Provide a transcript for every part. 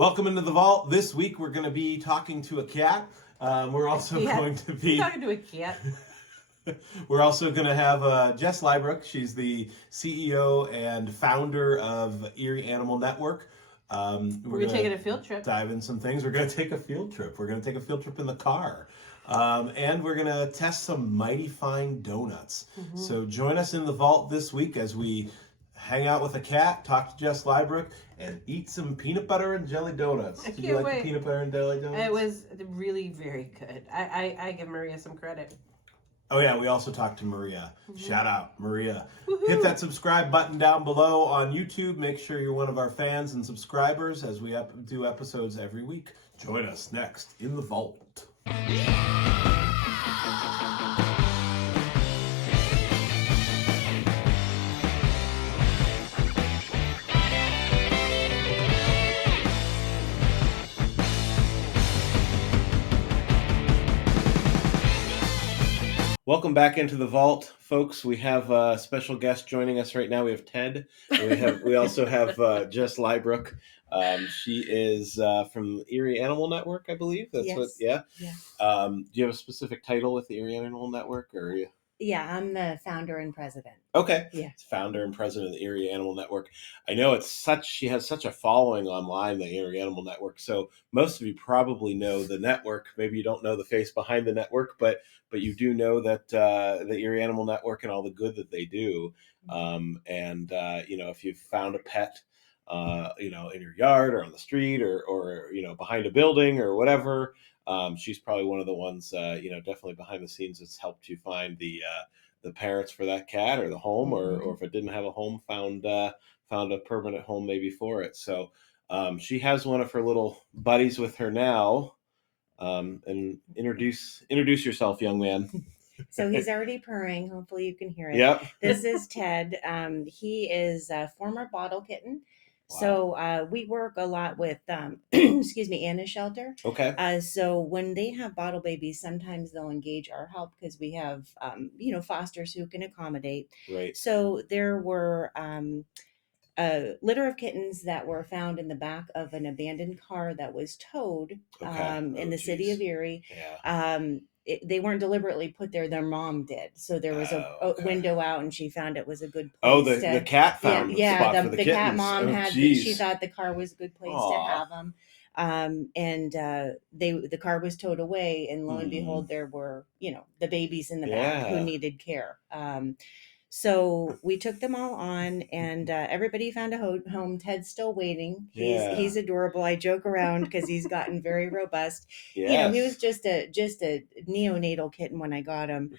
Welcome into the vault. This week we're going to be talking to a cat. We're also going to be talking to a cat. We're also going to have Jess Lybrook. She's the CEO and founder of Erie Animal Network. We're taking a field trip. Dive in some things. We're going to take a field trip. We're going to take a field trip in the car. And we're going to test some mighty fine donuts. Mm-hmm. So join us in the vault this week as we hang out with a cat, talk to Jess Lybrook, and eat some peanut butter and jelly donuts. Did you like wait. the peanut butter and jelly donuts? It was really very good. I give Maria some credit. Oh yeah, we also talked to Maria. Mm-hmm. Shout out, Maria. Woo-hoo. Hit that subscribe button down below on YouTube. Make sure you're one of our fans and subscribers as we do episodes every week. Join us next in the vault. Welcome back into the vault, folks. We have a special guest joining us right now. We have Ted. We also have Jess Lybrook. She is from Erie Animal Network, I believe. That's yes. what. Yeah. Yeah. Do you have a specific title with the Erie Animal Network, or are you? Yeah, I'm the founder and president. Okay. Yeah. Founder and president of the Erie Animal Network. I know she has such a following online, the Erie Animal Network. So most of you probably know the network. Maybe you don't know the face behind the network, but you do know that the Erie Animal Network and all the good that they do. If you've found a pet, in your yard or on the street or behind a building or whatever, she's probably one of the ones, definitely behind the scenes that's helped you find the parents for that cat or the home, or if it didn't have a home, found a permanent home maybe for it. So she has one of her little buddies with her now. And introduce yourself, young man. So he's already purring. Hopefully you can hear it. Yep. This is Ted. He is a former bottle kitten. Wow. So we work a lot with, Anna's shelter. Okay. So when they have bottle babies, sometimes they'll engage our help because we have, fosters who can accommodate. Right. So there were a litter of kittens that were found in the back of an abandoned car that was towed in the city of Erie. Yeah. They weren't deliberately put there. Their mom did. So there was a window out, and she found it was a good place. Oh, the cat found the spot for the kittens. Cat mom she thought the car was a good place to have them. The car was towed away, and lo and behold, there were, the babies in the back who needed care. So we took them all on, and everybody found a home. Ted's still waiting. He's adorable. I joke around because he's gotten very robust. Yes. He was just a neonatal kitten when I got him.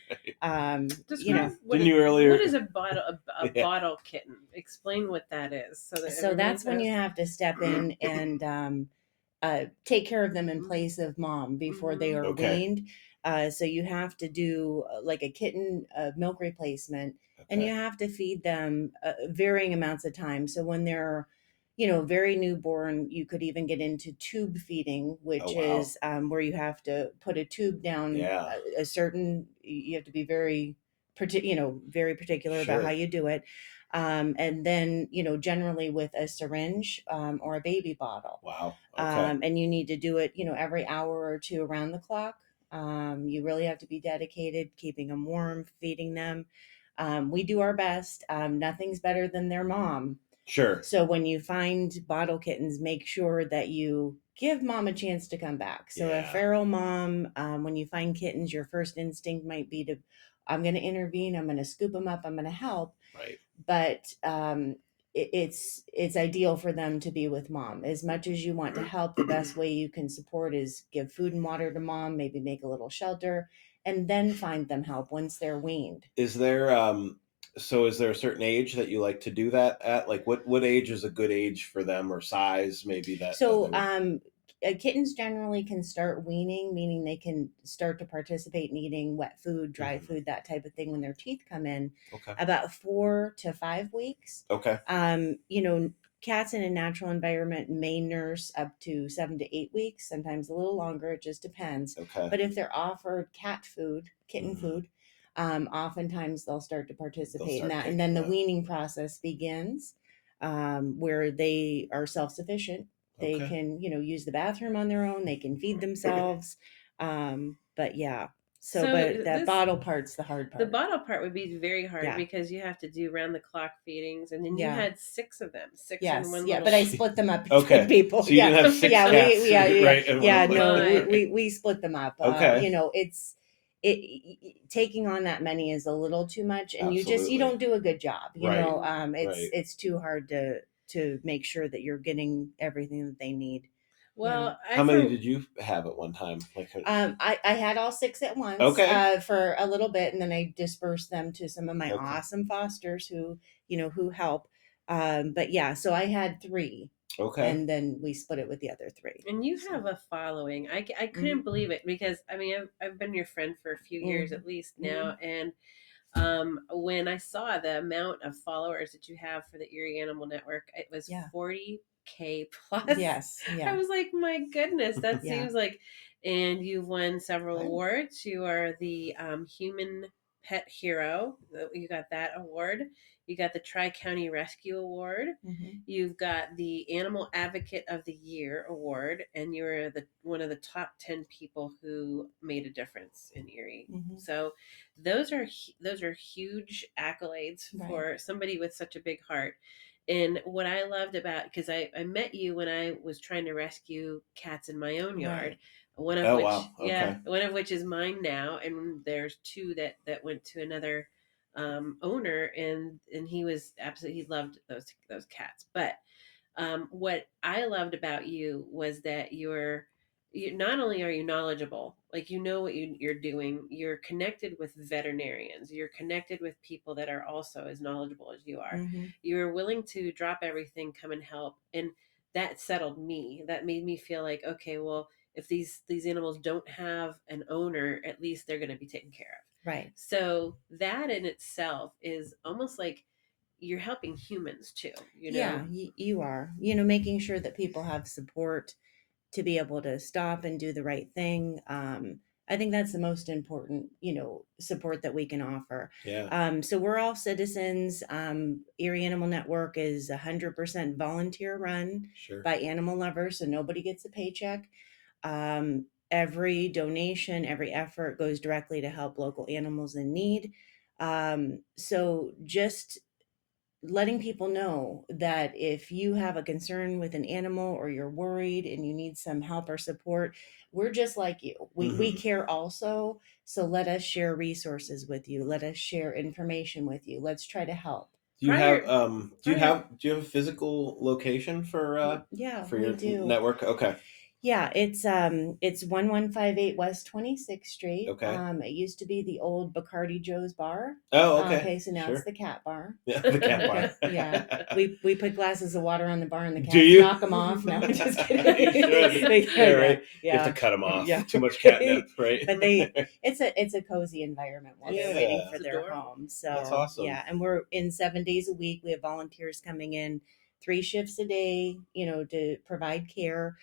Didn't you earlier? What is a bottle kitten? Explain what that is. So that's when you have to step in and take care of them in place of mom before they are weaned. So you have to do like a kitten milk replacement. Okay. And you have to feed them varying amounts of time. So when they're, very newborn, you could even get into tube feeding, which is where you have to put a tube down a certain, you have to be very, very particular about how you do it. And then, generally with a syringe or a baby bottle. Wow. Okay. And you need to do it, every hour or two around the clock. You really have to be dedicated, keeping them warm, feeding them. We do our best. Nothing's better than their mom. Sure. So when you find bottle kittens, make sure that you give mom a chance to come back. So a feral mom, when you find kittens, your first instinct might be to, I'm going to intervene. I'm going to scoop them up. I'm going to help. Right. But it's ideal for them to be with mom. As much as you want to help, the best way you can support is give food and water to mom, maybe make a little shelter, and then find them help once they're weaned. Is there is there a certain age that you like to do that at? Like what age is a good age for them, or size maybe that? So kittens generally can start weaning, meaning they can start to participate in eating wet food, dry food, that type of thing when their teeth come in. Okay. About 4 to 5 weeks. Okay. Cats in a natural environment may nurse up to 7 to 8 weeks, sometimes a little longer. It just depends. Okay. But if they're offered kitten food, oftentimes they'll start to participate in that. And then the weaning process begins, where they are self-sufficient. They Okay. can, use the bathroom on their own. They can feed themselves. But yeah. So, So but that this bottle part's the hard the part. bottle part would be very hard Yeah. because you have to do round the clock feedings, and then you Yeah. had 6 of them, 6 in Yes. one Yeah. little. But I split them up between Okay. people. So you Yeah. didn't have six Yeah. cats, Yeah. Yeah. right? In Yeah. one No, My. we split them up. Okay. It's, taking on that many is a little too much, and you Absolutely. don't do a good job. Right. It's Right. it's too hard to make sure that you're getting everything that they need. Well, How many did you have at one time? I had all 6 at once Okay. for a little bit, and then I dispersed them to some of my Okay. awesome fosters who help. But yeah, so I had 3, Okay. and then we split it with the other 3. and you So, have a following. I couldn't believe it because I mean I've been your friend for a few years at least now, and when I saw the amount of followers that you have for the Erie Animal Network, it was Yeah. 40K plus. Yes. Yeah. I was like, my goodness, that Yeah. seems like, and you've won several Good. awards. You are the human pet hero. You got that award. You got the Tri County Rescue Award. Mm-hmm. You've got the Animal Advocate of the Year award, and you're the one of the top 10 people who made a difference in Erie. Mm-hmm. So those are huge accolades Right. for somebody with such a big heart. And what I loved about, because I met you when I was trying to rescue cats in my own yard, Right. one of Oh, which wow. Okay. one of which is mine now, and there's 2 that went to another owner, and he was absolutely, he loved those cats. But what I loved about you was that you not only are you knowledgeable, like you know what you're doing, you're connected with veterinarians, you're connected with people that are also as knowledgeable as you are. Mm-hmm. You're willing to drop everything, come and help, and that settled me. That made me feel like, okay, well, if these animals don't have an owner, at least they're going to be taken care of. Right. So that in itself is almost like you're helping humans too, you know? Yeah, you are. Making sure that people have support to be able to stop and do the right thing. I think that's the most important, support that we can offer. Yeah. So we're all citizens. Erie Animal Network is 100% volunteer run Sure. by animal lovers, so nobody gets a paycheck. Every donation, every effort goes directly to help local animals in need. So just letting people know that if you have a concern with an animal or you're worried and you need some help or support, we're just like you. We care also. So let us share resources with you. Let us share information with you. Let's try to help. Do you have Prior, do you prior, have a physical location Yeah, for we your do. network? Okay. Yeah, it's 1158 West 26th Street. Okay. It used to be the old Bacardi Joe's bar. Oh, okay. Okay, so now it's Sure. the cat bar. Yeah, the cat bar. Yeah, we put glasses of water on the bar and the Do cats you? knock them off. No, I'm just You kidding. should. Yeah, right. You have to Yeah, cut them off. yeah. Too much catnip, right? But it's a cozy environment while they're waiting Yeah. for it's their adorable. home. That's So awesome. yeah, and we're in 7 days a week. We have volunteers coming in 3 shifts a day, to provide care.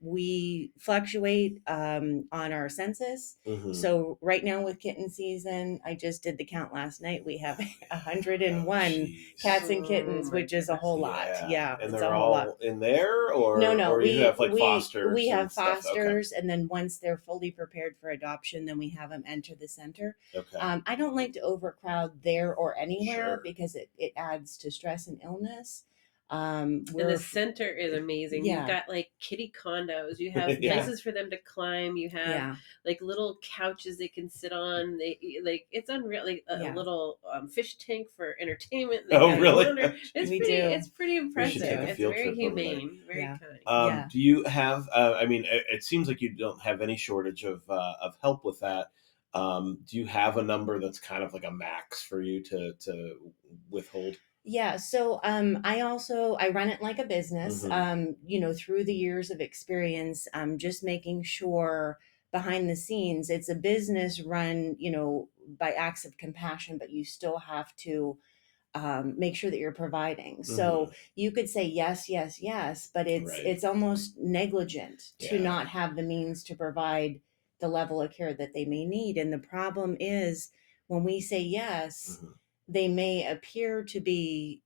We fluctuate on our census. Mm-hmm. So right now with kitten season, I just did the count last night. We have Oh, 101 jeez. cats and Oh kittens, my which is a goodness. whole lot. Yeah. Yeah, And it's a they're whole lot. all in there, No, or you have like fosters we and have stuff. Okay. fosters, and then once they're fully prepared for adoption, then we have them enter the center. Okay. I don't like to overcrowd there or anywhere Sure. because it adds to stress and illness. And the center is amazing. You've Yeah. got like kitty condos. You have Yeah. places for them to climb. You have Yeah. like little couches they can sit on. They like it's unreal. Like a Yeah. little fish tank for entertainment. They Oh, got really? water. We do. It's pretty We should impressive. take a It's field very trip over there. humane, very Yeah. kind. Yeah. Do you have? I mean, it seems like you don't have any shortage of help with that. Do you have a number that's kind of like a max for you to withhold? Yeah, so I run it like a business. Through the years of experience, just making sure behind the scenes it's a business run, by acts of compassion, but you still have to make sure that you're providing. So you could say yes, yes, yes, but Right. it's almost negligent to Yeah. not have the means to provide the level of care that they may need. And the problem is when we say yes, they may appear to be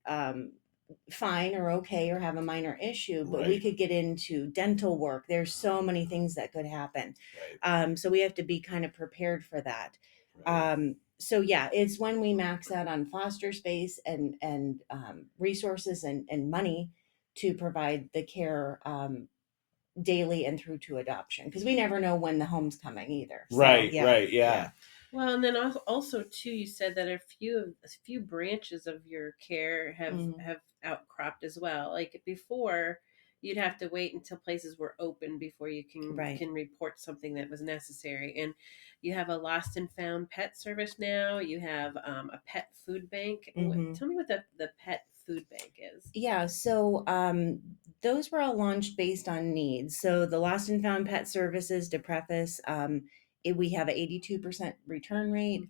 fine or okay or have a minor issue, but we Right. could get into dental work. There's so many things that could happen. Right. So we have to be kind of prepared for that. Right. So yeah, it's when we max out on foster space and resources and money to provide the care daily and through to adoption, because we never know when the home's coming either. So Right. yeah, Right. yeah. Yeah. Well, and then also too, you said that a few branches of your care Mhm. have outcropped as well. Like before, you'd have to wait until places were open before you Right. can report something that was necessary. And you have a lost and found pet service now. You have a pet food bank. Hmm. Tell me what the pet food bank is. Yeah, so those were all launched based on needs. So the Lost and Found Pet Services, to preface, we have an 82% return rate.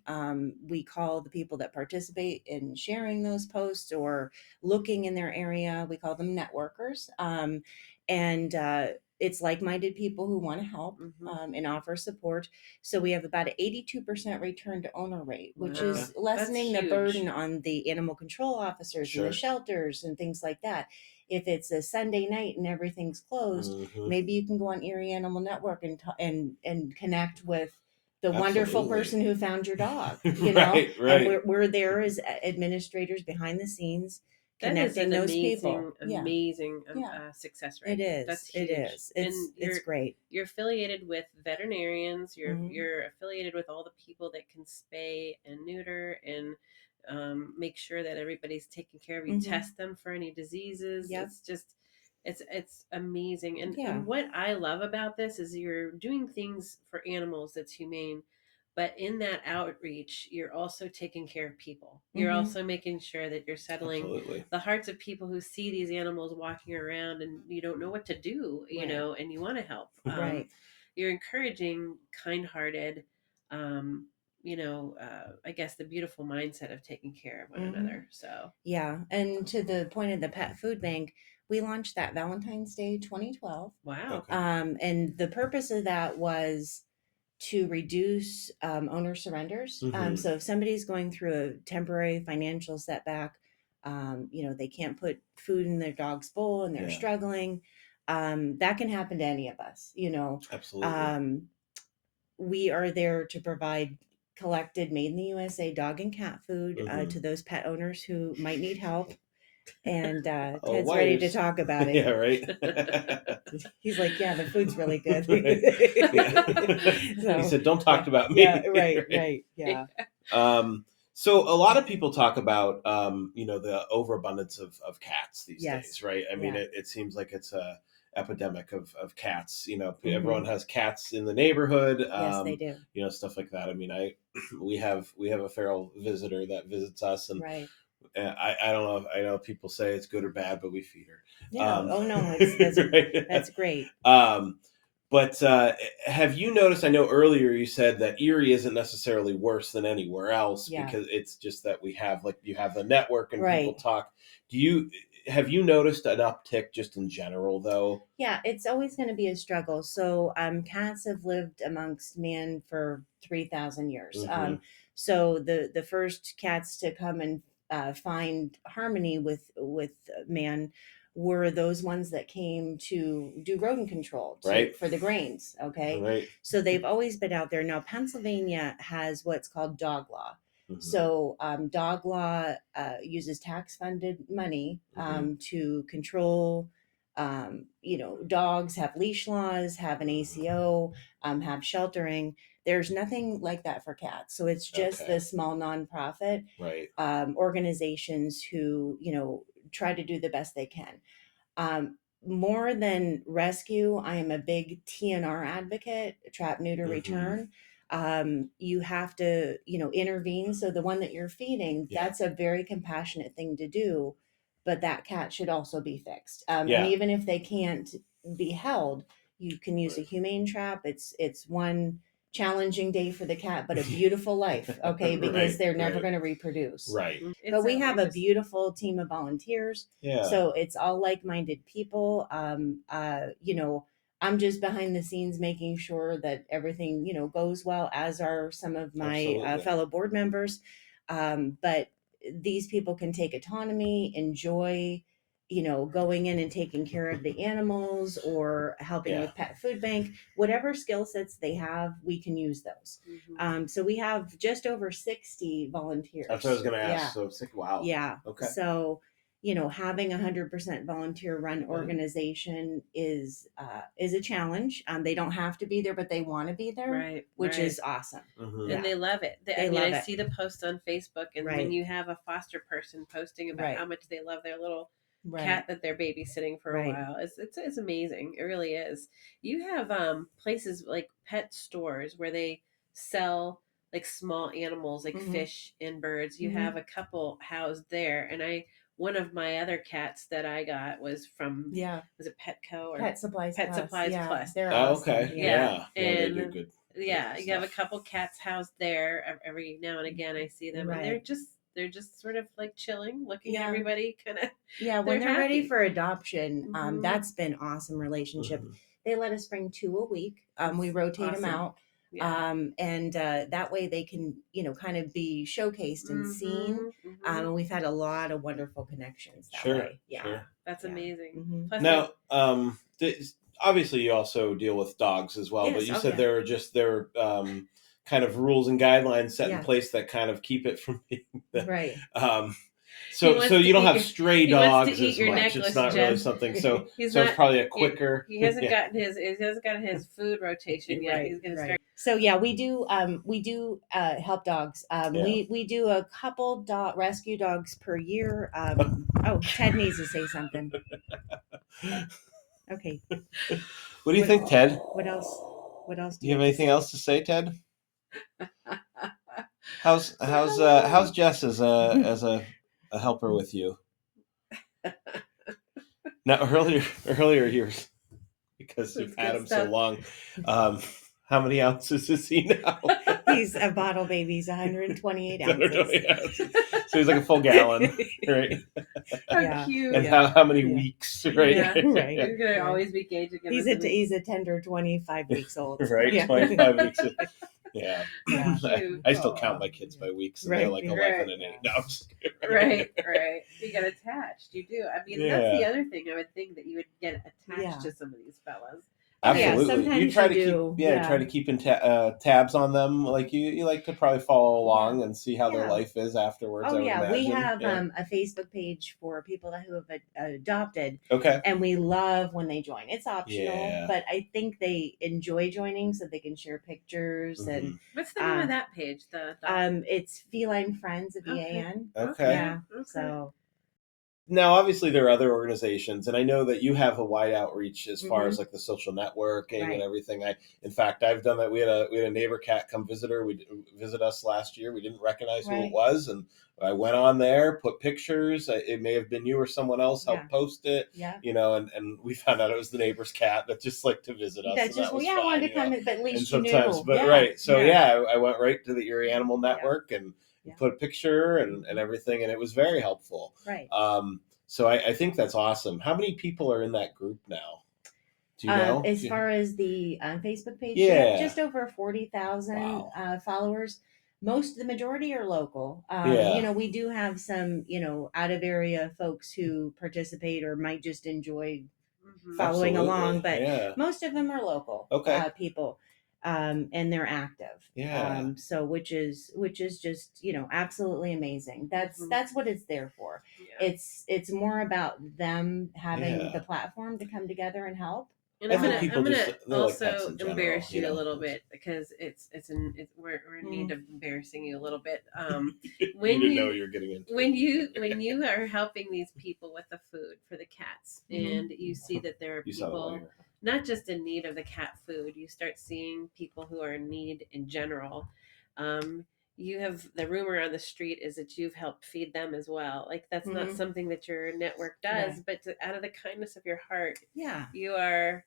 We call the people that participate in sharing those posts or looking in their area, we call them networkers. And it's like-minded people who want to help Hmm. and offer support. So we have about an 82% return to owner rate, which Okay. Wow, is that's lessening the huge. burden on the animal control officers and the Sure. shelters and things like that. If it's a Sunday night and everything's closed, Hmm. maybe you can go on Erie Animal Network and connect with the wonderful Absolutely. person who found your dog, Right. and Right. we're there as administrators behind the scenes That is connecting an those people. amazing, Yeah, amazing yeah, success it rate. That's is. It huge. is. And It's great. you're affiliated with veterinarians. Hmm. You're affiliated with all the people that can spay and neuter and make sure that everybody's taken care of. You Hmm. test them for any diseases. Yep. It's just it's amazing. Yeah. And what I love about this is you're doing things for animals that's humane, but in that outreach you're also taking care of people. You're Hmm. also making sure that you're settling Absolutely. the hearts of people who see these animals walking around and you don't know what to do, Right. and you want to help. Right. You're encouraging kind-hearted, I guess the beautiful mindset of taking care of one Hmm. another. So Yeah. And to the point of the pet food bank, we launched that Valentine's Day 2012. wow. Okay. And the purpose of that was to reduce owner surrenders. Hmm. So if somebody's going through a temporary financial setback, they can't put food in their dog's bowl and they're Yeah. struggling. That can happen to any of us. Absolutely. Um, we are there to provide collected, made in the USA dog and cat food Hmm. to those pet owners who might need help. And Oh, Ted's ready to wires. talk about it. Yeah. Right. He's like, yeah, the food's really good. Right. Yeah. He So, said, "Don't yeah, talk about yeah, me." right, Right. right, yeah, Um, so a lot of people talk about, the overabundance of cats these yes, days, right? I mean, yeah, it seems like it's a epidemic of cats. hmm, Everyone has cats in the neighborhood. yes, they do, Stuff like that. I mean, we have a feral visitor that visits us, and right, I don't know. I know people say it's good or bad, but we feed her. yeah. Oh no, it's that's Right. that's great. Um, but have you noticed? I know earlier you said that Erie isn't necessarily worse than anywhere else Yeah, because it's just that you have the network and people right. talk. Do you have you noticed an uptick just in general though? Yeah, it's always going to be a struggle. So, cats have lived amongst man for 3,000 years. Hmm. So the first cats to come and find harmony with man were those ones that came to do rodent control to Right. for the grains. Okay, Right. so they've always been out there. Now, Pennsylvania has what's called dog law. Hmm. So, dog law uses tax funded money Hmm. to control dogs have leash laws, have an ACO, have sheltering. There's nothing like that for cats. So it's just Okay. the small nonprofit Right. organizations who, try to do the best they can. Um, More than rescue, I am a big TNR advocate, trap, neuter, Hmm. return. You have to, intervene. So the one that you're feeding, Yeah. that's a very compassionate thing to do, but that cat should also be fixed. And Yeah. even if they can't be held, you can use a Right. humane trap. It's one challenging day for the cat, but a beautiful life. Okay, because Right. they're never Right. going to reproduce. Right. But It's we have a outrageous. beautiful team of volunteers, Yeah. so it's all like-minded people. I'm just behind the scenes making sure that everything goes well, as are some of my Absolutely. fellow board members. But these people can take autonomy, enjoy going in and taking care of the animals or helping Yeah. with pet food bank, whatever skill sets they have, we can use those. So we have just over 60 volunteers. That's what I was going to ask. Yeah. So it's like, wow. Yeah. Okay. So, having 100% volunteer run organization is a challenge. They don't have to be there, but they want to be there, Right, which right. is awesome. Mm-hmm. And they love it. They love I it. see the posts on Facebook, and Right. when you have a foster person posting about Right. how much they love their little Right. cat that they're babysitting for a Right. while, it's amazing. It really is. You have places like pet stores where they sell like small animals like fish and birds. You have a couple housed there, and one of my other cats that I got was from was it Petco or Pet Supplies Pet Plus. Supplies Yeah, Plus. they're Oh, awesome. okay. Yeah. They And do good. yeah, good you have a stuff. couple cats housed there every now and again. I see them, and Right. they're just sort of like chilling, looking at Yeah. everybody, kind of. Yeah, when they're ready happy. for adoption, Mhm. that's been awesome relationship. They let us bring 2 a week. We That's rotate them awesome. out. Yeah. And that way they can, kind of be showcased and seen. And we've had a lot of wonderful connections that Sure. way. Yeah. Sure. That's amazing. Mhm. Plus Now, obviously you also deal with dogs as well, but Yes, you oh, said yeah. there are kind of rules and guidelines set in Yeah. place that kind of keep it from being Right. So wants you to don't eat have stray he wants to dogs eat as your much. necklace, It's not Jen. really something. So He's so not. it's probably a quicker. He hasn't Yeah. gotten his food rotation yet. Right, He's going to right. start. So yeah, we do help dogs. Yeah. We do a couple rescue dogs per year. Oh, Ted needs to say something. Okay. What do you think, Ted? What else? What else Do you have anything else to say, Ted? How's Jess as a helper with you? Now earlier years, because you've had him so long. How many ounces is he now? He's a bottle baby. He's 128 ounces. So he's like a full gallon, right? How cute! And how many weeks, right? Yeah, right. He's gonna always be gauging him. He's a tender 25 weeks old. Right, Yeah. 25 weeks. Yeah. Yeah. I still count my kids by weeks, and they're like 11 and 8. No, I'm just kidding. Right. You get attached. You do. I mean, that's the other thing I would think that you would get attached to some of these fellas. Absolutely. Sometimes you try to do. keep try to keep in tabs on them. Like you like to probably follow along and see how their life is afterwards. Oh, I would imagine. We have a Facebook page for people who have adopted. Okay. And we love when they join. It's optional, but I think they enjoy joining so they can share pictures. And what's the name of that page? It's Feline Friends of EAN. Okay. Yeah. So. Now, obviously, there are other organizations, and I know that you have a wide outreach as far as like the social networking and everything. In fact, I've done that. We had a neighbor cat come visit us last year. We didn't recognize who it was, and I went on there, put pictures. It may have been you or someone else helped post it. Yeah. And we found out it was the neighbor's cat that just liked to visit us. That just fine, I wanted to come in, but at least and you sometimes, knew. but right, so I went right to the Erie Animal Network and put a picture and everything, and it was very helpful. Right. So I think that's awesome. How many people are in that group now? Do you know? As far as the Facebook page, just over 40,000 followers. The majority are local. We do have some, out of area folks who participate or might just enjoy following along, but most of them are local people. And they're active. Yeah. So which is just, absolutely amazing. That's what it's there for. Yeah. It's more about them having the platform to come together and help. And I'm gonna also embarrass you a little bit because we're in need of embarrassing you a little bit. When you didn't know you're getting into when you are helping these people with the food for the cats, and you see that there are people not just in need of the cat food, you start seeing people who are in need in general. You have the rumor on the street is that you've helped feed them as well. Like that's not something that your network does, but out of the kindness of your heart, you are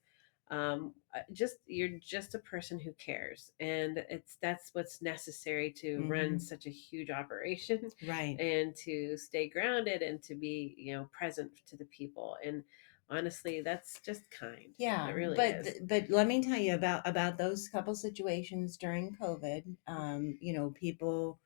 you're just a person who cares, and that's what's necessary to run such a huge operation, right? And to stay grounded and to be present to the people. And honestly, that's just kind. Yeah, it really is. But let me tell you about those couple situations during COVID. People,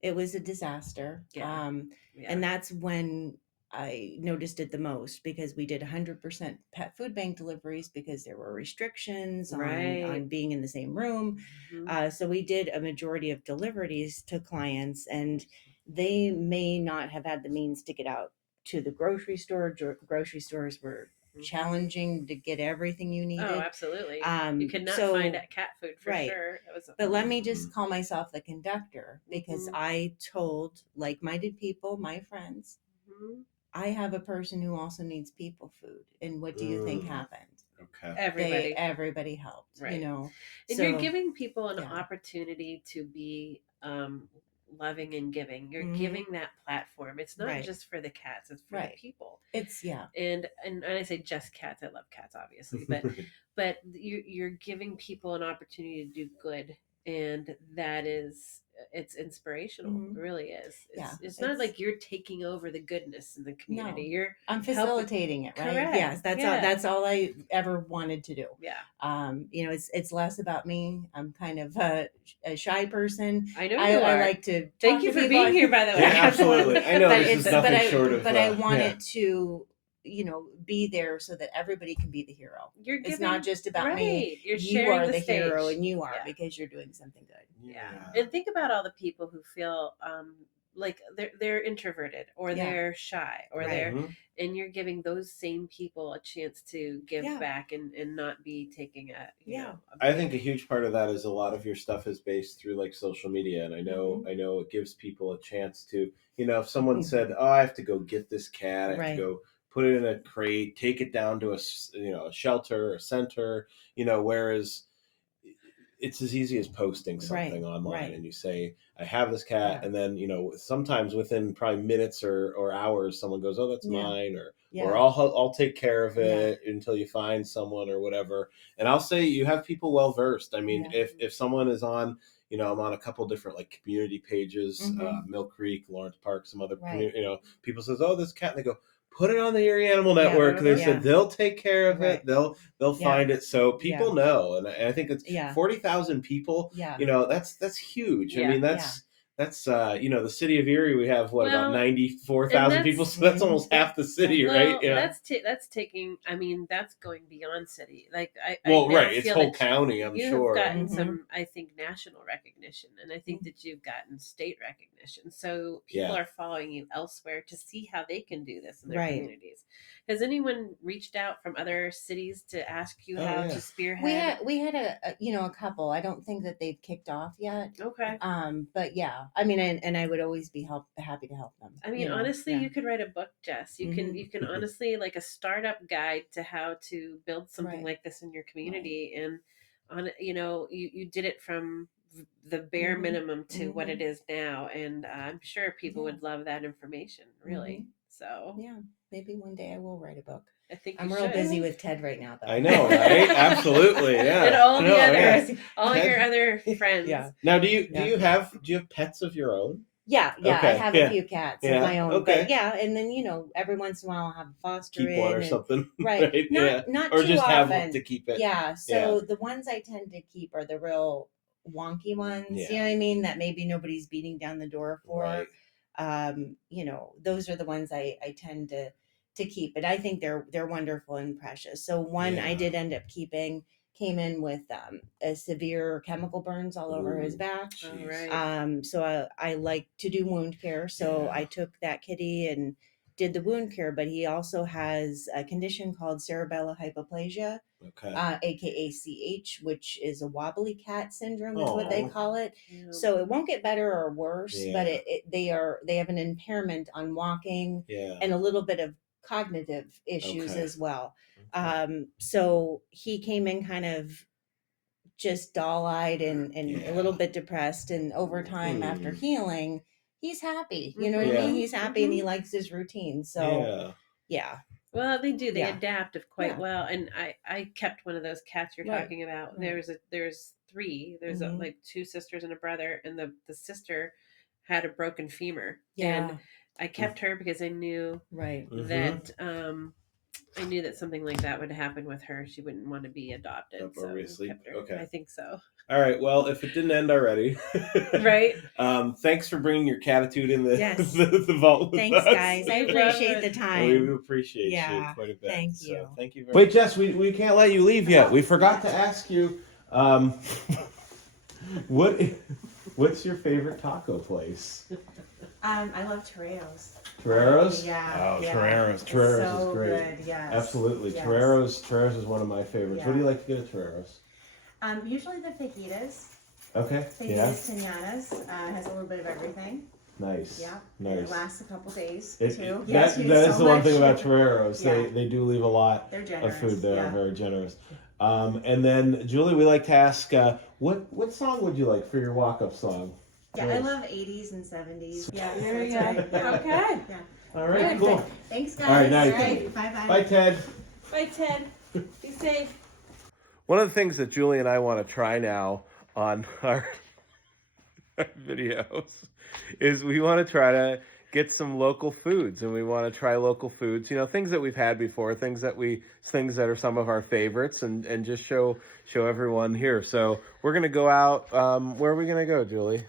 it was a disaster. And that's when I noticed it the most because we did 100% pet food bank deliveries because there were restrictions Right. on being in the same room. Mhm. So we did a majority of deliveries to clients, and they may not have had the means to get out to the grocery store. Grocery stores were Mhm. challenging to get everything you Oh, needed. absolutely. You could not find So cat food for right. sure. That was But let me Mhm. just call myself the conductor because Mhm. I told like minded people, my friends, Mhm. I have a person who also needs people food. And what do you think Mm. happened? Okay. Everybody. Everybody helped, you Right. know. And you're So giving people an yeah. opportunity to be loving and giving. You're Mm-hmm. giving that platform. It's not Right. just for the cats, it's for the Right. people. It's yeah. And I say just cats. I love cats, obviously, but you're giving people an opportunity to do good, and that is it's inspirational. Mm-hmm. It really is. Yeah. It's not It's like you're taking over the goodness in the community. no. You're I'm helping. facilitating it, right? Correct. Yes, Yeah. that's all I ever wanted to do. Yeah. You know, it's less about me. I'm kind of a shy person. I know you I are. like to Thank talk you to for people. being here, by the Yeah, way. absolutely. I know But this is it's nothing short of but I want yeah. it to, you know, be there so that everybody can be the hero. You're It's not giving just about me. right. You're You sharing are the the stage. hero, and you are Yeah. because you're doing something good. Yeah. And think about all the people who feel like they're introverted or Yeah. they're shy or Right. they're Hmm. and you're giving those same people a chance to give Yeah. back and not be taking a Yeah. a I big think a huge part of that is a lot of your stuff is based through like social media, and Mm-hmm. I know it gives people a chance to, you know, if someone said, "Oh, I have to go get this cat, I have to Right. go put it in a crate, take it down to you know, a shelter, a center," you know, whereas it's as easy as posting Right. something online Right. and you say I have this cat, Yeah. and then you know sometimes within probably minutes or hours someone goes, oh, that's Yeah. mine, or Yeah. I'll take care of Yeah. it until you find someone or whatever. And I'll say you have people well versed. I mean, Yeah. if someone is on, you know, I'm on a couple different like community pages, Mm-hmm. Mill Creek, Lawrence Park, some other Right. community, you know, people says, oh, this cat, and they go, put it on the Erie Animal Yeah. Network. They Yeah. said they'll take care of Right. it. They'll Yeah. find it. So Yeah. people know, and I think it's Yeah. 40,000 people. Yeah. You know, that's huge. I yeah. mean, that's you know, the city of Erie, we have what, about Well, and 94,000 people, that's so that's Mm-hmm. almost half the city, right? well, Yeah. that's taking. I mean, that's going beyond city. Like I Well, now right. It's feel whole that county, I'm you have sure. gotten Mm-hmm. some, I think, national recognition, and I think that you've gotten state recognition. So people Yeah. are following you elsewhere to see how they can do this in their Right. communities. Has anyone reached out from other cities to ask you Oh how yeah. to spearhead? We had a you know, a couple. I don't think that they've kicked off yet. Okay. But yeah, I mean, and I would always be happy to help them. I mean, You know, honestly, yeah. you could write a book, Jess. Mm-hmm. You can honestly like a startup guide to how to build something Right. like this in your Right. community, and on you did it from the bare Mm-hmm. minimum to what Mm-hmm. it is now, and I'm sure people Yeah. would love that information. Mm-hmm. Really, so Yeah. Maybe one day I will write a book. I think you I'm real should. busy with Ted right now, I though. know, right? Absolutely. And Yeah. all the No, yeah. others, all your Ted. other friends. Yeah. Now, Yeah. do you have pets of your own? Yeah, yeah, I Okay. have a Yeah. few cats of Yeah. my own, but Okay. yeah, and then you know, every once in a while I'll have a foster Keep one in, or and something, right, right? Yeah. not Or too just have often. to keep it. Yeah, Yeah. so the ones I tend to keep are the real wonky ones. You Yeah. know what I mean? That maybe nobody's beating down the door for. Right. You know, those are the ones I tend to keep, and I think they're wonderful and precious. So one I Yeah. did end up keeping came in with a severe chemical burns all over his Ooh. back. All Jeez. right. So I like to do wound care. So Yeah. I took that kitty and did the wound care, but he also has a condition called cerebellar hypoplasia, Okay. aka CH, which is a wobbly cat syndrome, is what they Oh. call it. Yeah. So it won't get better or worse, but Yeah. they have an impairment on walking Yeah. and a little bit of cognitive issues Okay. as well. Okay. So he came in kind of just doll-eyed and a little Yeah. bit depressed, and over time after Hmm. healing he's happy, you know what I Yeah. mean, Mm-hmm. he's happy and he Mm-hmm. likes his routine. So Yeah. yeah. Well, they do. They Yeah. adapt quite Yeah. well. And I kept one of those cats you're Right. talking about. Right. There's three. There's Mm-hmm. like two sisters and a brother, and the sister had a broken femur, and Yeah. I kept her because I knew Right. Mm-hmm. that I knew that something like that would happen with her. She wouldn't want to be adopted. Up So over we asleep. kept her. Okay. I think so. All right. Well, if it didn't end already, Right. Thanks for bringing your catitude in the Yes. the vault with Thanks, us. guys. I We appreciate love the it. time. We appreciate you Yeah, quite a bit. thank So, you. thank you very much. Wait, Jess, we can't let you leave yet. We forgot to ask you, what's your favorite taco place? I love Torreos. Torreros? Yeah. Oh, yeah. Torreros. It's Torreros so is great. Good, yes. Absolutely. Yes. Torreros is one of my favorites. Yeah. What do you like to get at Torreros? Usually the fajitas. Okay. Fajitas, pinatas. Has a little bit of everything. Nice. Yeah. Nice. And it lasts a couple days That too. is the one thing about Torreros. Yeah. They do leave a lot They're generous. of food there. Yeah. Very generous. And then Julie, we like to ask, what song would you like for your walk-up song? Yeah, Yes. I love 80s and 70s. Yeah, There we that's go. right. Yeah. Okay. Yeah. All right, Good. cool. Thanks, guys. All right, now you All can right, bye-bye. Bye, Ted. Bye, Ted. Be safe. One of the things that Julie and I want to try now on our videos is we want to try to get some local foods, and we want to try local foods, things that we've had before, things that are some of our favorites, and just show everyone here. So we're going to go out. Where are we going to go, Julie?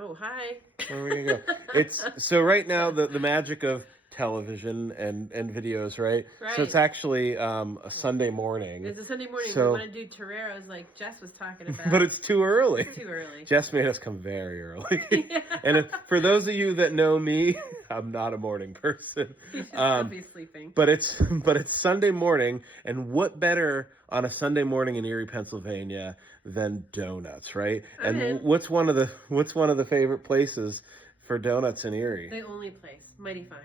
Oh, hi. Where are we gonna go? So right now the magic of television and videos, right? Right. So it's actually a Sunday morning. It's a Sunday morning. So- We want to do Torreros like Jess was talking about. But it's too early. too early. Jess made us come very early. Yeah. And for those of you that know me, I'm not a morning person. You should still be sleeping. But it's Sunday morning, and what better on a Sunday morning in Erie, Pennsylvania than donuts, right? I'm And in. what's one of the favorite places for donuts in Erie? The only place. Mighty Fine.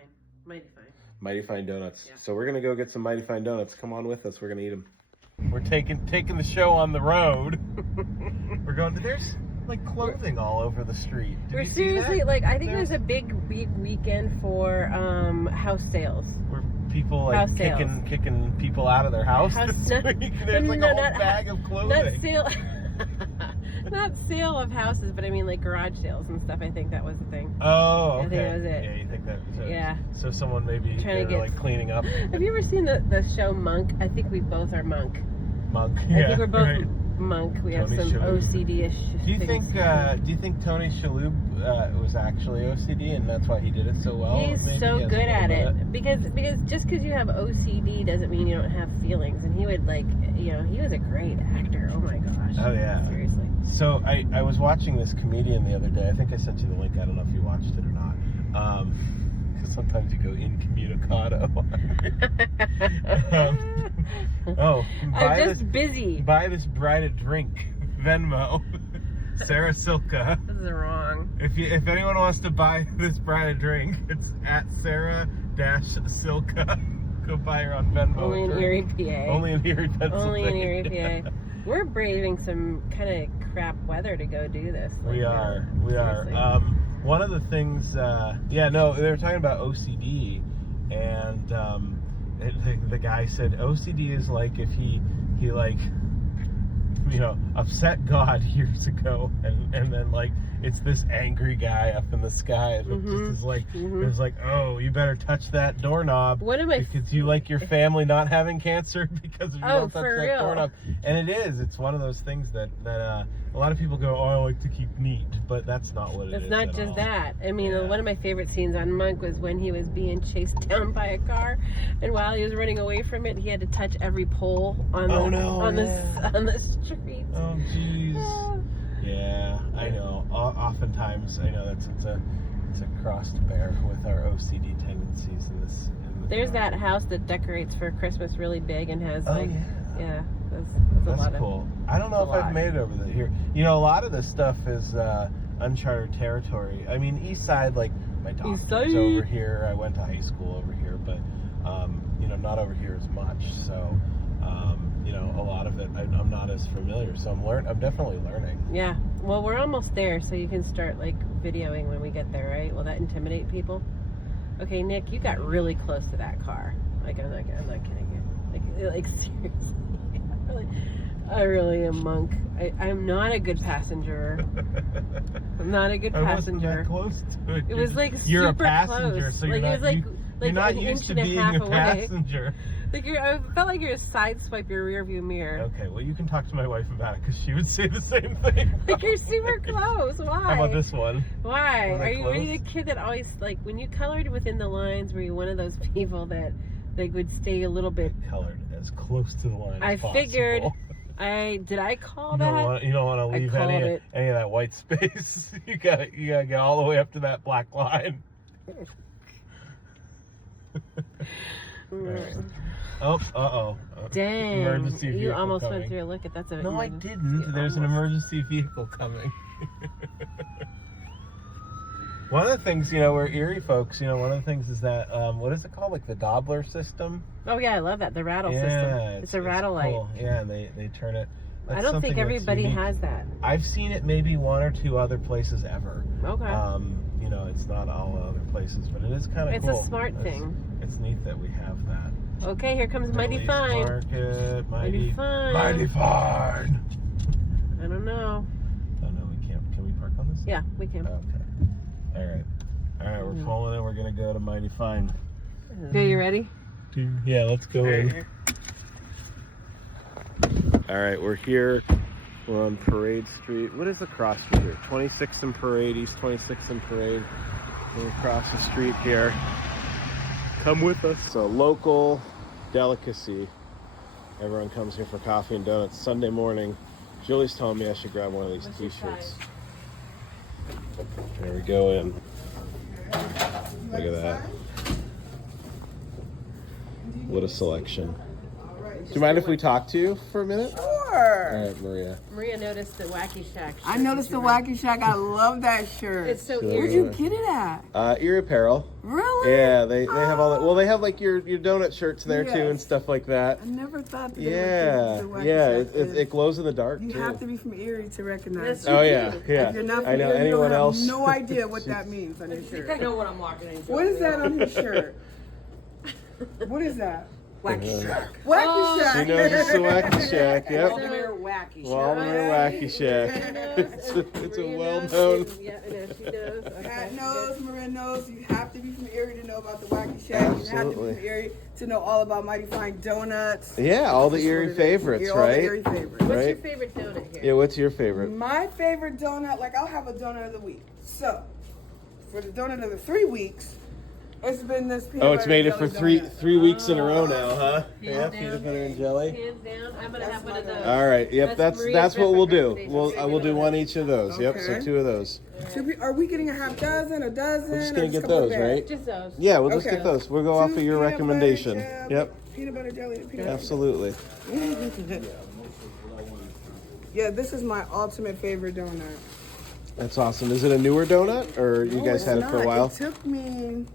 Mighty Fine. Mighty Fine Donuts. Yeah. So we're gonna go get some Mighty Fine Donuts. Come on with us. We're gonna eat them. We're taking the show on the road. We're going. There's like clothing all over the street. Did We're you see seriously that? like I think there's a big weekend for house sales. Where people like House sales. kicking people out of their house House- this week. There's like a whole bag of Not clothing. sale. Not sale of houses, but I mean like garage sales and stuff. I think that was the thing. Oh, okay. I think that was it. Yeah, you think that was it? Yeah. So someone maybe Trying to they were get- like cleaning up. Have you ever seen the show Monk? I think we both are Monk. Monk. I think we're both right. Monk. We have Tony some Shalhoub. OCD-ish Do you things. think Tony Shalhoub was actually OCD and that's why he did it so well? He's Maybe so he has good a little at bit it of because just because you have OCD doesn't mean you don't have feelings. And he would he was a great actor. Oh my gosh. Oh, yeah. Seriously. So I was watching this comedian the other day. I think I sent you the link. I don't know if you watched it or not. Because sometimes you go incommunicado. I'm just busy. Buy this bride a drink. Venmo. Sarah Silka. This is wrong. If anyone wants to buy this bride a drink, it's at Sarah-Silka. Go buy her on Venmo. Only in Erie, PA. Only in Erie, Pennsylvania. Only in Erie, PA. We're braving some kind of crap weather to go do this. We are. Seriously. One of the things, they were talking about OCD, and the guy said OCD is like if he like, upset God years ago, and then like it's this angry guy up in the sky that just is like, it's like, oh, you better touch that doorknob. One of my because you like your family not having cancer because if you don't touch for that real. doorknob. And it's one of those things that a lot of people go, oh, I like to keep neat, but that's not what it is. It's not at just all. that. I mean, Yeah. one of my favorite scenes on Monk was when he was being chased down by a car, and while he was running away from it, he had to touch every pole on the street. Oh, jeez. Yeah, I know. Oftentimes, I know it's a cross to bear with our OCD tendencies in this. There's that house that decorates for Christmas really big and has Oh, like, yeah. that's a That's lot cool. I don't know if a lot. I've made it over here. A lot of this stuff is uncharted territory. I mean, East Side, like my doctor's Side. over here. I went to high school over here, but not over here as much. So, a lot of it I'm not as familiar. So I'm definitely learning. Yeah. Well, we're almost there, so you can start like videoing when we get there, right? Will that intimidate people? Okay, Nick, you got really close to that car. Like I'm not kidding you. Like seriously. I really am Monk. I'm not a good passenger. I'm not a good I wasn't passenger. that close to it. It was like You're super a passenger, close. so you're like not, it was like you're not an used inch to and a being half a away. passenger. Like I felt like you're sideswipe your rear view mirror. Okay, well, you can talk to my wife about it because she would say the same thing. Like you're super close. Why? How about this one? Why? Was I Were you the close? kid that always, like, when you colored within the lines, were you one of those people that, like, would stay a little bit? I colored as close to the line I as possible. figured. Did I call that? You don't want to leave any of that white space. You gotta get all the way up to that black line. Right. Oh, Dang. Emergency vehicle You almost coming. went through. Look at that's a. No, I didn't. There's an emergency vehicle coming. One of the things, we're Erie folks, one of the things is that, what is it called? Like the Doppler system? Oh, yeah, I love that. The rattle system. It's a rattle light. Cool. Yeah, and they turn it. I don't think everybody has that. I've seen it maybe one or two other places ever. Okay. It's not all other places, but it is kind of cool. It's a smart thing. It's neat that we have that. Okay, here comes Mighty Fine. Market, Mighty Fine. Mighty Fine. I don't know. Oh, no, we can't. Can we park on this? Yeah, we can. Okay. All right, we're pulling in. We're going to go to Mighty Fine. Okay, you ready? Yeah, let's go in. All right, we're here. We're on Parade Street. What is the cross street here? 26th and Parade, East 26th and Parade. We're across the street here. Come with us. It's a local delicacy. Everyone comes here for coffee and donuts Sunday morning. Julie's telling me I should grab one of these t-shirts. There we go in. Look at that. What a selection. Do you mind if we talk to you for a minute? Sure. All right, Maria. Maria noticed the Wacky Shack shirt. I noticed the Wacky Shack. I love that shirt. It's so Where'd Where'd eerie. you get it at? Erie Apparel. Really? Yeah, they have all that. Well, they have like your donut shirts there too and Yes. stuff like that. I never thought that Yeah, they would think yeah. the Wacky Shack It glows in the dark You too. have to be from Erie to recognize it. Oh yeah, yeah. If you're not I from know. Erie, you Anyone don't have else? no idea what that means on your shirt. I know what I'm walking into. What is that on your shirt? What is that? Wacky Shack. Wacky Shack. She knows it's the Wacky Shack. Yep. Waldemar Wacky Shack. Waldemar Wacky Shack. It's a well-known. Yeah, I know, she knows. Pat knows, Maria knows. You have to be from Erie to know about the Wacky Shack. You have to Absolutely. be from Erie to know all about Mighty Fine Donuts. Yeah, all the That's what Erie it is. favorites, All the right? Erie favorites. What's your Right? favorite donut here? Yeah. What's your favorite? My favorite donut, like I'll have a donut of the week. So, for the donut of the 3 weeks, it's been this peanut Oh, it's butter made and it for jelly three donut. weeks in a row now, huh? Yeah, down. peanut butter and jelly. Hands down. I'm gonna That's have one of my those. All right. Yep. That's That's Maria's what we'll do. recommendation. We'll do one each of those. Yep. So Okay. 2 of those. Are we getting a half dozen, a dozen? We're just or gonna a get couple of those, bags? right? Just those. Yeah, we'll just Okay. get those. We'll go off Two of your peanut recommendation. butter jelly, Yep. Peanut butter jelly and peanut Absolutely. butter. Yeah, this is my ultimate favorite donut. That's awesome. Is it a newer donut, or you No, guys it's had it for a not. while? It took me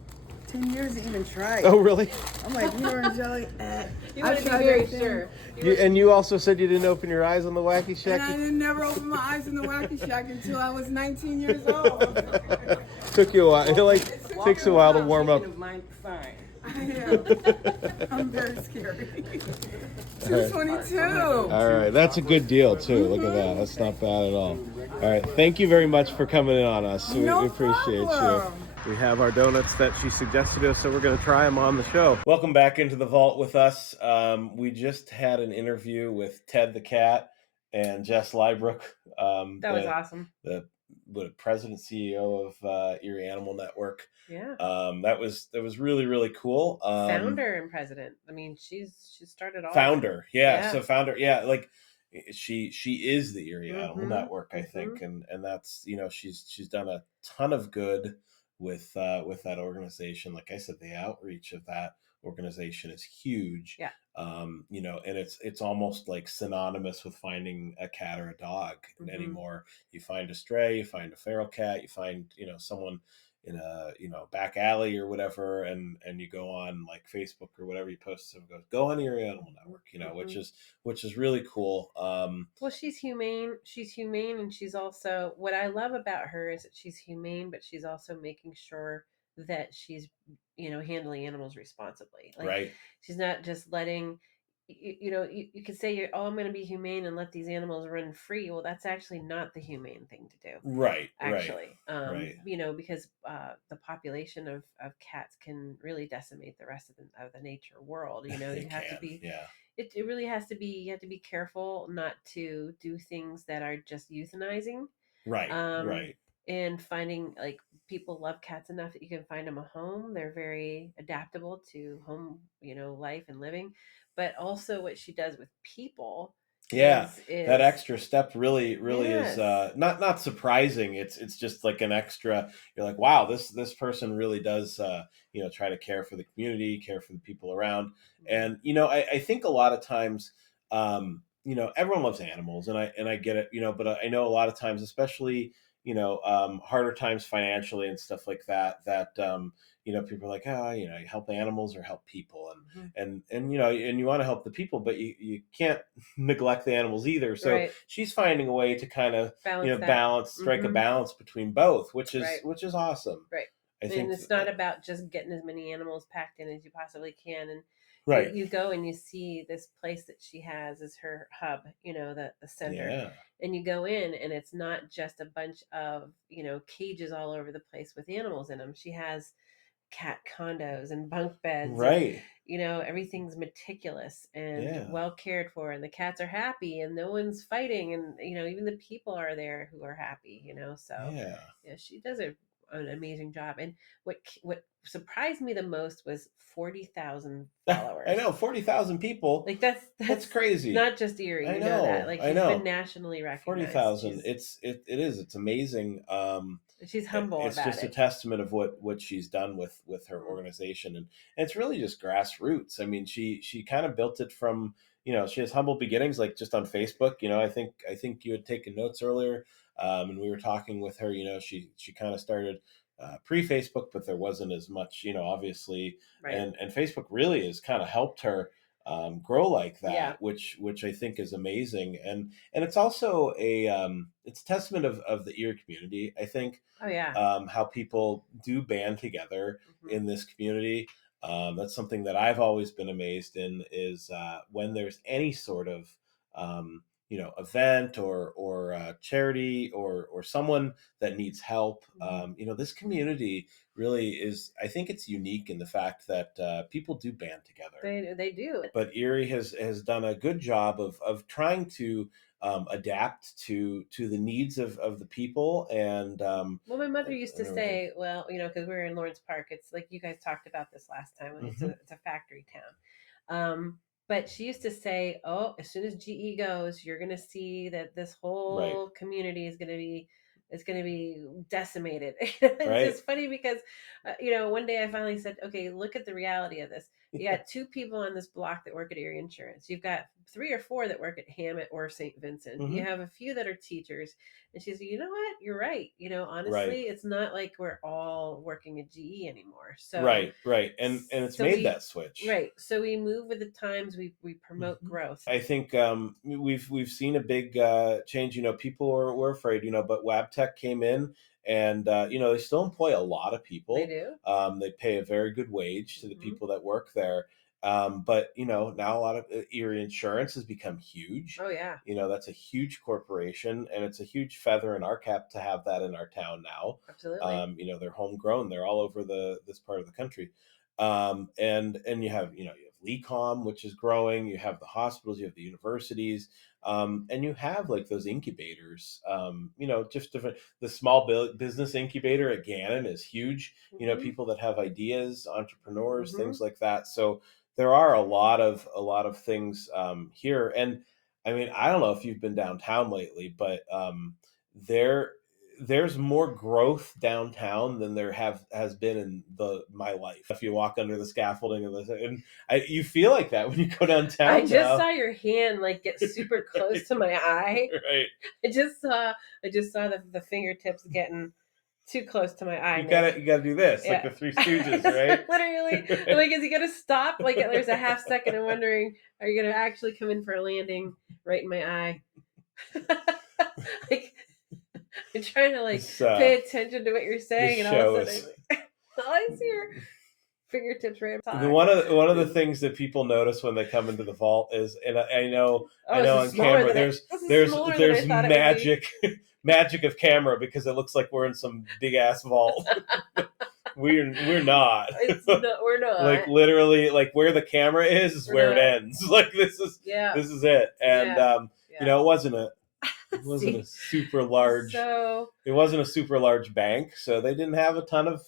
10 years to even try it. Oh, really? I'm like, peanut butter and jelly. You I've want to be tried very everything. sure. And you also said you didn't open your eyes on the Wacky And I Shack. didn't never open my eyes in the Wacky Shack until I was 19 years old. Took you a while. It takes a while to warm up. Speaking of mine, fine. I am. I'm very scary. 222. All right, that's a good deal too. Look at that. That's not bad at all. All right, thank you very much for coming in on us. We No appreciate problem. you. We have our donuts that she suggested to us, so we're going to try them on the show. Welcome back into the vault with us. We just had an interview with Ted the cat and Jess Lybrook. That was awesome. The president CEO of Erie Animal Network. Yeah. That was really, really cool. Founder and president. I mean, she started all. Founder, Yeah. So founder, yeah, like she is the Erie Animal Mhm, Network, I think, and that's she's done a ton of good with that organization. Like I said, the outreach of that organization is huge. Yeah. And it's almost like synonymous with finding a cat or a dog Mhm. anymore. You find a stray, you find a feral cat, you find someone in a back alley or whatever, and you go on like Facebook or whatever, you post some go on Erie Animal Network, which is really cool. Well, she's humane. She's humane, and she's also, what I love about her is that she's humane, but she's also making sure that she's handling animals responsibly. Like, right. she's not just letting you could say, oh, I'm going to be humane and let these animals run free. Well, that's actually not the humane thing to do, Right, right, actually. right. Because the population of cats can really decimate the rest of the nature world. You It have to can, be, yeah. it really has to be, you have to be careful not to do things that are just euthanizing. Right, um, right. and finding, like, people love cats enough that you can find them a home. They're very adaptable to home, life and living. But also, what she does with people Yeah, that is extra step really is yes, not surprising. It's just like an extra. You're like, wow, this person really does try to care for the community, care for the people around. mhm, And I think a lot of times everyone loves animals, and I get it, but I know a lot of times, especially harder times financially and stuff like that, people are like, oh, you help animals or help people, mhm. and and you want to help the people, but you can't neglect the animals either. So Right, she's finding a way to kind of balance that. balance, strike a Hmm. balance between both, which is Right, which is awesome. right. I And think it's not about just getting as many animals packed in as you possibly can. And right. you go and you see this place that she has as her hub, the center. Yeah. And you go in, and it's not just a bunch of, cages all over the place with animals in them. She has cat condos and bunk beds, and Right. everything's meticulous and Yeah. well cared for, and the cats are happy and no one's fighting, and even the people are there who are happy. So Yeah. yeah, she does an amazing job. And what surprised me the most was 40,000 I followers. know, 40,000 people. Like, that's That's crazy. not just Erie, I that. know. Like, I she's been know. nationally recognized. 40,000. It is. It's amazing. She's humble It's about just a it. testament of what she's done with her Mhm. organization, and it's really just grassroots. I mean, she kind of built it from, she has humble beginnings, like just on Facebook. I think you had taken notes earlier, and we were talking with her. She kind of started pre-Facebook, but there wasn't as much, obviously, Right. and Facebook really has kind of helped her grow like Yeah. that, which I think is amazing, and it's also it's a testament of the ear community, I think, Oh yeah. how people do band together Hmm. in this community. That's something that I've always been amazed in, is when there's any sort of event or charity or someone that needs help. Hmm. This community really is. I think it's unique in the fact that people do band together. They do. But Erie has done a good job of trying to adapt to the needs of the people, Well, my mother used to and everything. say, well, because we were in Lawrence Park, it's like you guys talked about this last time. It's a Hmm. it's a factory town. But she used to say, oh, as soon as GE goes, you're going to see that this Right, whole community is going to be decimated. It's right. just funny because, one day I finally said, okay, look at the reality of this. You got two people on this block that work at Erie Insurance. You've got three or four that work at Hammett or St. Vincent. You Hmm. have a few that are teachers. And she said, you know what? You're right. Right, Honestly, it's not like we're all working at GE anymore. So, right, right. And it's so made we, that switch. right. So we move with the times. We promote Mhm. growth. I think we've seen a big change. People were afraid, but WabTech came in, and they still employ a lot of They people. do. They pay a very good wage to the Hmm. people that work there. But now a lot of Erie Insurance has become huge. Oh yeah, That's a huge corporation, and it's a huge feather in our cap to have that in our town now. absolutely. They're homegrown. They're all over this part of the country, and you have Lecom, which is growing. You have the hospitals, you have the universities, and you have like those incubators. Just different. The small business incubator at Gannon is huge. Hmm. People that have ideas, entrepreneurs, Hmm. things like that. So there are a lot of things here, and I mean, I don't know if you've been downtown lately, but there there's more growth downtown than there have has been in my life. If you walk under the scaffolding and you feel like that when you go I downtown just now. saw your hand like get super close to my eye. Right. I just saw the fingertips getting too close to my eye, You Nick. gotta do this, like Yeah. the Three Stooges, right? Literally, I'm like, is he gonna stop? Like, there's a half second. I'm wondering, are you gonna actually come in for a landing right in my eye? Like, I'm trying to like this pay attention to what you're this saying, and all of a show sudden, is all I see fingertips right on The one of the things that people notice when they come into the vault is, and I know this on is smaller camera than there's this is there's smaller than I there's thought it would be. magic magic of camera because it looks like we're in some big ass vault. We're not. We're not. Like literally, like where the camera is We're where not. it ends. Like this is it. And you know, it wasn't a super large. So it wasn't a super large bank, so they didn't have a ton of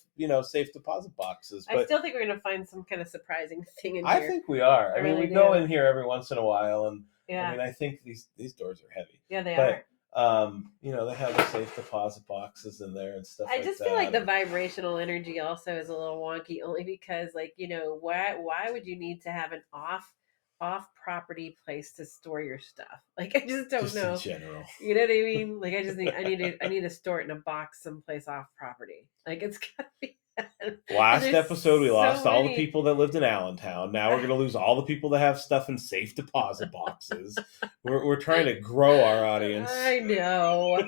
safe deposit boxes. But I still think we're gonna find some kind of surprising thing in here. I think we are. I mean, really we go do. in here every once in a while, and Yeah. I mean, I think these doors are heavy. Yeah, they but, are. You know, they have the safe deposit boxes in there and stuff. I just feel like the vibrational energy also is a little wonky, only because, like, you know, why would you need to have an off property place to store your stuff? Like, I just don't know. In general, you know what I mean? Like, I need to store it in a box someplace off property. Like, it's gotta be. Last episode, we lost all the people that lived in Allentown. Now we're going to lose all the people that have stuff in safe deposit boxes. We're trying to grow our audience. I know.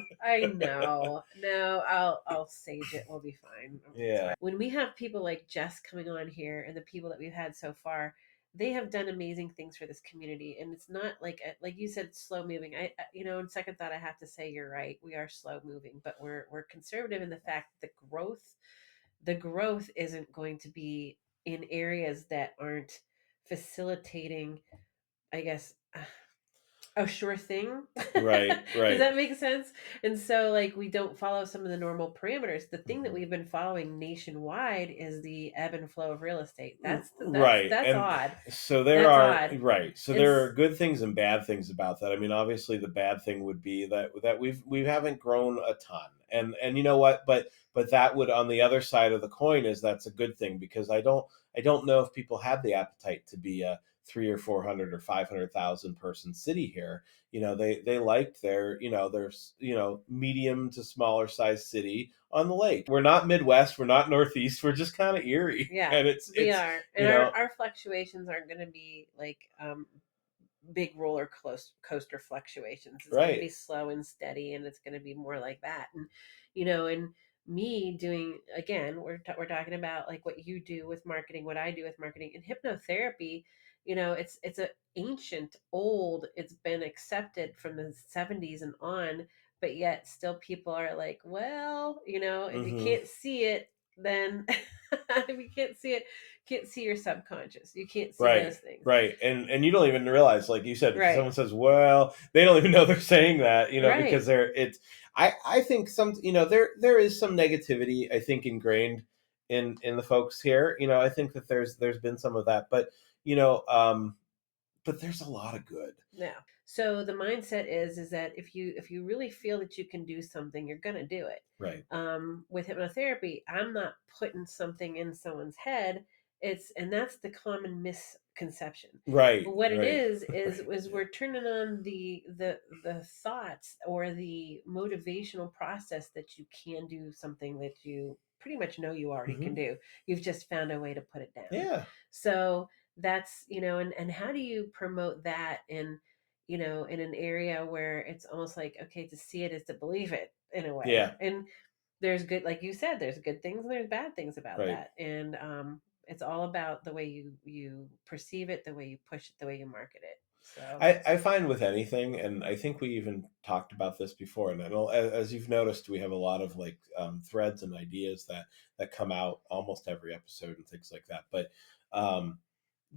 No, I'll sage it. We'll be fine. Yeah. When we have people like Jess coming on here, and the people that we've had so far, they have done amazing things for this community, and it's not like you said, slow moving. I you know, in second thought, I have to say you're right. We are slow moving, but we're conservative in the fact that the growth isn't going to be in areas that aren't facilitating, I guess, a sure thing. Right. Does that make sense? And so, like, we don't follow some of the normal parameters. The thing that we've been following nationwide is the ebb and flow of real estate. That's odd. So there are good things and bad things about that. I mean, obviously the bad thing would be that we haven't grown a ton. And you know what? But that would, on the other side of the coin, is that's a good thing, because I don't know if people have the appetite to be a 300 or 400 or 500,000 person city here. You know, they liked their medium to smaller size city on the lake. We're not Midwest, we're not Northeast, we're just kind of Erie. Yeah, and we are, and our fluctuations aren't going to be like big roller coaster fluctuations. It's going to be slow and steady, and it's going to be more like that. And you know, and me doing, again, we're talking about like what you do with marketing, what I do with marketing, and hypnotherapy. You know, it's a ancient, old. It's been accepted from the 70s and on, but yet still people are like, well, you know, if you can't see it, then if you can't see it, can't see your subconscious. You can't see those things. Right. And you don't even realize, like you said, if someone says, well, they don't even know they're saying that, you know, because I think there is some negativity, I think, ingrained in the folks here. You know, I think that there's been some of that, but but there's a lot of good. Yeah. So the mindset is that if you really feel that you can do something, you're gonna do it. Right. With hypnotherapy, I'm not putting something in someone's head. And that's the common misconception. Right. But what it is we're turning on the thoughts or the motivational process that you can do something that you pretty much know you already can do. You've just found a way to put it down. Yeah. So that's, you know, and how do you promote that in, you know, in an area where it's almost like, okay, to see it is to believe it in a way. Yeah. And there's good, like you said, there's good things and there's bad things about that. And it's all about the way you perceive it, the way you push it, the way you market it. So I find with anything, and I think we even talked about this before, and as you've noticed, we have a lot of like threads and ideas that come out almost every episode and things like that. But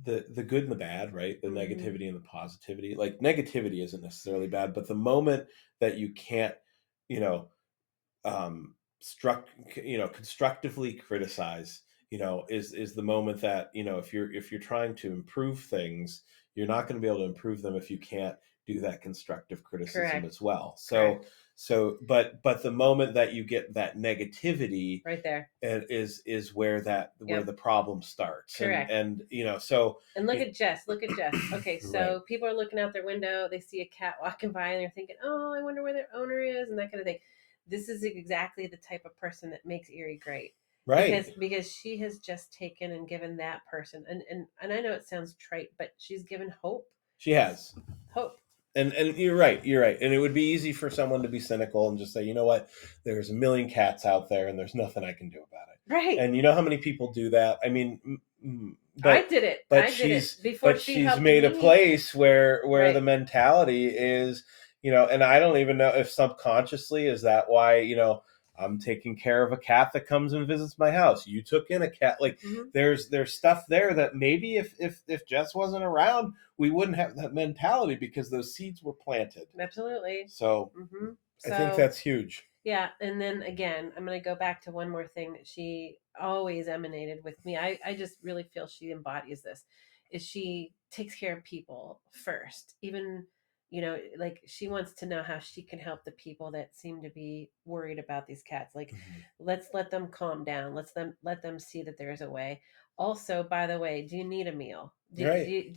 the good and the bad, right? The negativity and the positivity. Like, negativity isn't necessarily bad, but the moment that you can't, you know, constructively criticize, you know, is the moment that, you know, if you're trying to improve things, you're not going to be able to improve them if you can't do that constructive criticism as well. So but the moment that you get that negativity right there, is where the problem starts. Correct. And you know, so and look at Jess. Okay, so people are looking out their window, they see a cat walking by, and they're thinking, oh, I wonder where their owner is, and that kind of thing. This is exactly the type of person that makes Erie great. Right. Because she has just taken and given that person, and I know it sounds trite, but she's given hope. She has hope. And you're right. And it would be easy for someone to be cynical and just say, you know what, there's a million cats out there and there's nothing I can do about it. Right. And you know how many people do that? I mean, I but did it. but I did it she's before but she she's helped made a me. place where Right. the mentality is, and I don't even know if subconsciously is that why, I'm taking care of a cat that comes and visits my house. You took in a cat. Like there's stuff there that maybe if Jess wasn't around, we wouldn't have that mentality because those seeds were planted. Absolutely. So I think that's huge. Yeah, and then again, I'm going to go back to one more thing that she always emanated with me. I just really feel she embodies this. Is she takes care of people first. Even, like she wants to know how she can help the people that seem to be worried about these cats. Like let's let them calm down. Let them see that there's a way. Also, by the way, do you need a meal? Right.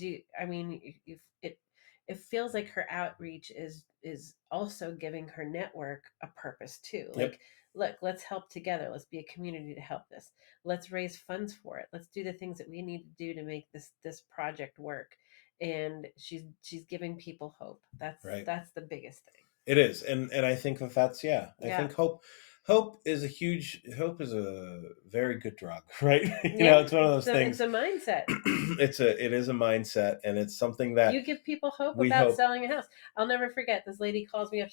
I mean, it feels like her outreach is also giving her network a purpose too. Like, look, let's help together. Let's be a community to help this. Let's raise funds for it. Let's do the things that we need to do to make this project work. And she's giving people hope. That's the biggest thing. It is, and I think that's I think hope is a very good drug, right? It's one of those things. It's a mindset. It is a mindset, and it's something that you give people hope about selling a house. I'll never forget. This lady calls me up.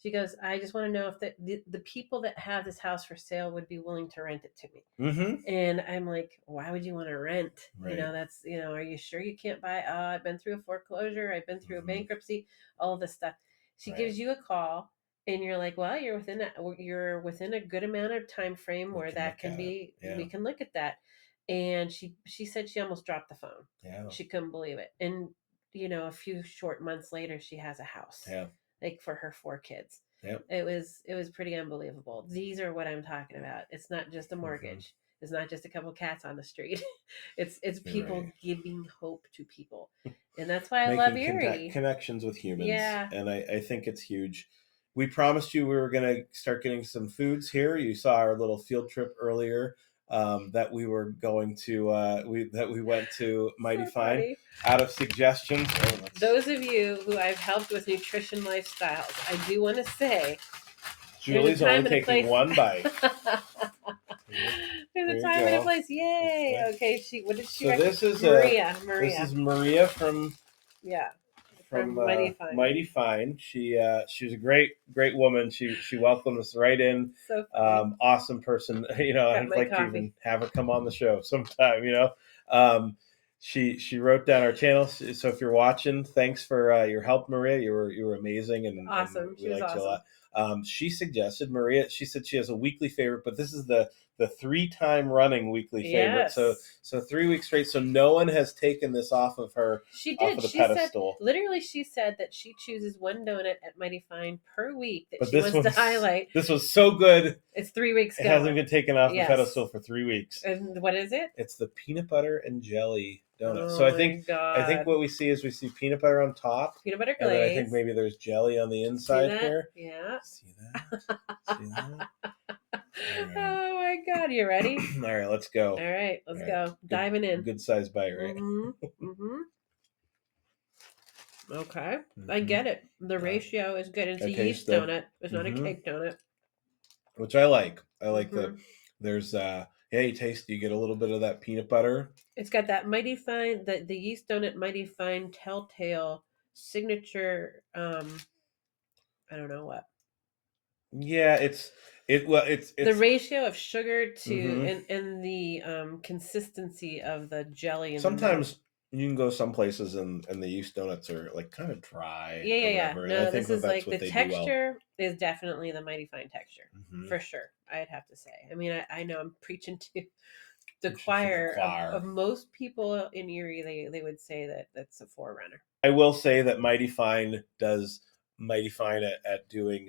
She goes, I just want to know if the people that have this house for sale would be willing to rent it to me. And I'm like, why would you want to rent? Right. That's, are you sure you can't buy? I've been through a foreclosure. I've been through a bankruptcy, all of this stuff. She gives you a call and you're like, well, you're within a good amount of time frame where that can be, we can look at that. And she said she almost dropped the phone. Yeah. She couldn't believe it. And, a few short months later, she has a house. Yeah. Like for her 4 kids. Yep. It was pretty unbelievable. These are what I'm talking about. It's not just a mortgage. It's not just a couple cats on the street. It's people giving hope to people. And that's why I love Erie. Connections with humans. Yeah. And I think it's huge. We promised you we were going to start getting some foods here. You saw our little field trip earlier. That we were going to we went to Mighty Fine. Funny. Out of suggestions. Those of you who I've helped with nutrition lifestyles, I do want to say Julie's only taking one bite. There's a time and a place. Yay. Okay, what did she this is Maria. This is Maria from Mighty Fine. Mighty Fine. She was a great woman. She welcomed us right in. So funny. Awesome person. I'd like to even have her come on the show sometime. She wrote down our channel. So if you're watching, thanks for your help, Maria. You were amazing and awesome. And she was awesome. You a lot. She suggested Maria. She said she has a weekly favorite, but this is the 3-time running weekly favorite. Yes. So 3 weeks straight. So no one has taken this off of her. She did. Off of the she pedestal. Said, literally, she said that she chooses one donut at Mighty Fine per week that she wants to highlight. This was so good. It's 3 weeks. It hasn't been taken off the pedestal for 3 weeks. And what is it? It's the peanut butter and jelly donut. Oh, so I think what we see is peanut butter on top. Peanut butter glaze. And then I think maybe there's jelly on the inside here. Yeah. See that? Right. Oh my God! You ready? All right, let's go. All right, let's go. Diving in. Good size bite, right? Okay, I get it. The ratio is good. It's a yeast donut. It's not a cake donut. Which I like. I like that. There's you taste. You get a little bit of that peanut butter. It's got that Mighty Fine, the yeast donut Mighty Fine Telltale signature. I don't know what. Yeah, it's the ratio of sugar to and the consistency of the jelly. And sometimes you can go some places and the yeast donuts are like kind of dry. Yeah. No, this is like the texture is definitely the Mighty Fine texture for sure. I'd have to say. I mean, I know I'm preaching to the choir of most people in Erie. They would say that that's a forerunner. I will say that Mighty Fine does. Mighty Fine at doing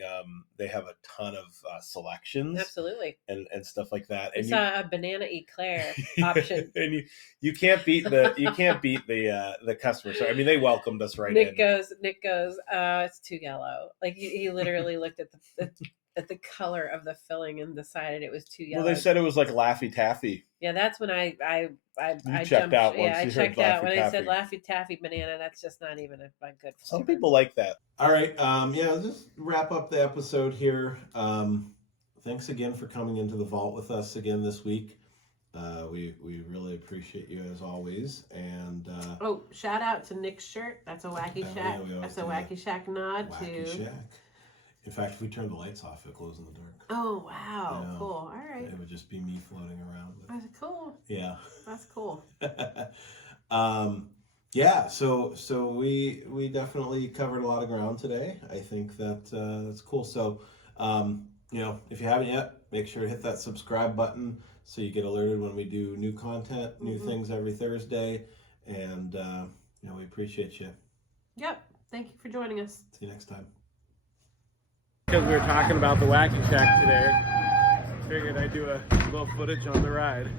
they have a ton of selections, absolutely, and stuff like that. And saw a banana eclair option, and you can't beat the customer. So I mean, they welcomed us right Nick in. Nick goes, it's too yellow. Like he literally looked at the color of the filling and decided it was too yellow. Well, they said it was like Laffy Taffy. Yeah, that's when I checked out. I checked out when I said Laffy Taffy banana. That's just not even a good. Some people like that. All right, let's just wrap up the episode here. thanks again for coming into the vault with us again this week. We really appreciate you as always. And oh, shout out to Nick's shirt. That's a Wacky Shack. Yeah, That's a Wacky Shack nod Wacky to. Shack. In fact, if we turned the lights off, it glows in the dark. Oh wow, Yeah. cool. All right. It would just be me floating around. That's cool. Yeah. That's cool. Yeah, so we definitely covered a lot of ground today. I think that's cool. So, if you haven't yet, make sure to hit that subscribe button so you get alerted when we do new content, new things every Thursday. And, we appreciate you. Yep. Thank you for joining us. See you next time. Because we were talking about the Wacky Shack today, figured I'd do a little footage on the ride.